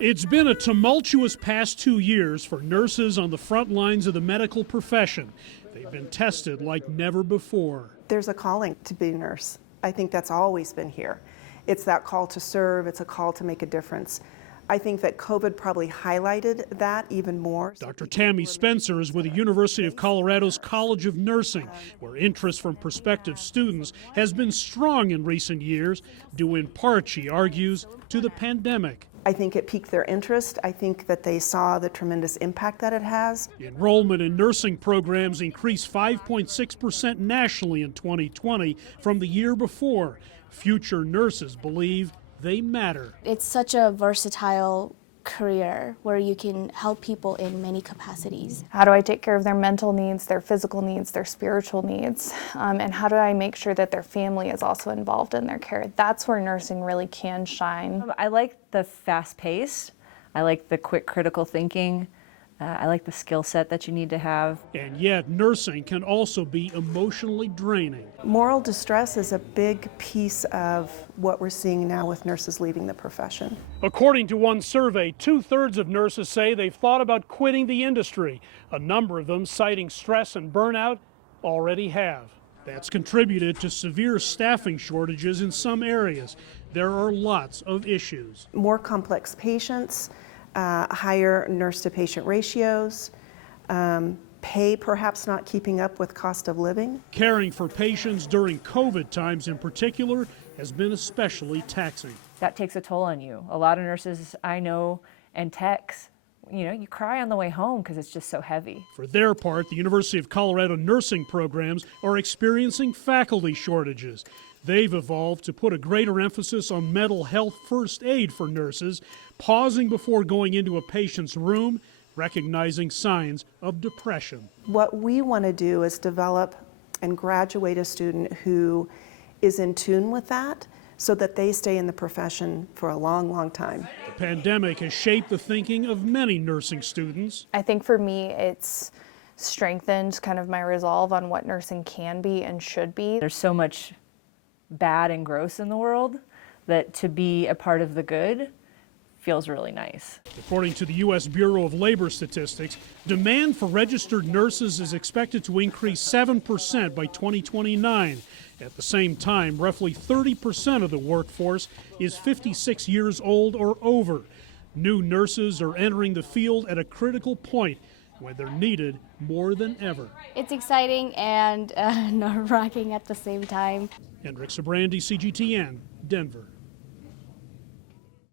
It's been a tumultuous past 2 years for nurses on the front lines of the medical profession. They've been tested like never before. There's a calling to be a nurse. I think that's always been here. It's that call to serve, it's a call to make a difference. I think that COVID probably highlighted that even more. Dr. Tammy Spencer is with the University of Colorado's College of Nursing, where interest from prospective students has been strong in recent years, due in part, she argues, to the pandemic. I think it piqued their interest. I think that they saw the tremendous impact that it has. Enrollment in nursing programs increased 5.6% nationally in 2020 from the year before. Future nurses believe they matter. It's such a versatile career where you can help people in many capacities. How do I take care of their mental needs, their physical needs, their spiritual needs? And how do I make sure that their family is also involved in their care? That's where nursing really can shine. I like the fast pace. I like the quick critical thinking. I like the skill set that you need to have. And yet, nursing can also be emotionally draining. Moral distress is a big piece of what we're seeing now with nurses leaving the profession. According to one survey, 2/3 of nurses say they've thought about quitting the industry. A number of them, citing stress and burnout, already have. That's contributed to severe staffing shortages in some areas. There are lots of issues. More complex patients, higher nurse-to-patient ratios, pay perhaps not keeping up with cost of living. Caring for patients during COVID times in particular has been especially taxing. That takes a toll on you. A lot of nurses I know and techs, you cry on the way home because it's just so heavy. For their part, the University of Colorado nursing programs are experiencing faculty shortages. They've evolved to put a greater emphasis on mental health first aid for nurses, pausing before going into a patient's room, recognizing signs of depression. What we want to do is develop and graduate a student who is in tune with that so that they stay in the profession for a long, long time. The pandemic has shaped the thinking of many nursing students. I think for me, it's strengthened kind of my resolve on what nursing can be and should be. There's so much bad and gross in the world that to be a part of the good feels really nice. According to the U.S. Bureau of Labor Statistics, demand for registered nurses is expected to increase 7% by 2029. At the same time, roughly 30% of the workforce is 56 years old or over. New nurses are entering the field at a critical point when they're needed more than ever. It's exciting and nerve-wracking at the same time. Hendrik, Sybrandy, CGTN, Denver.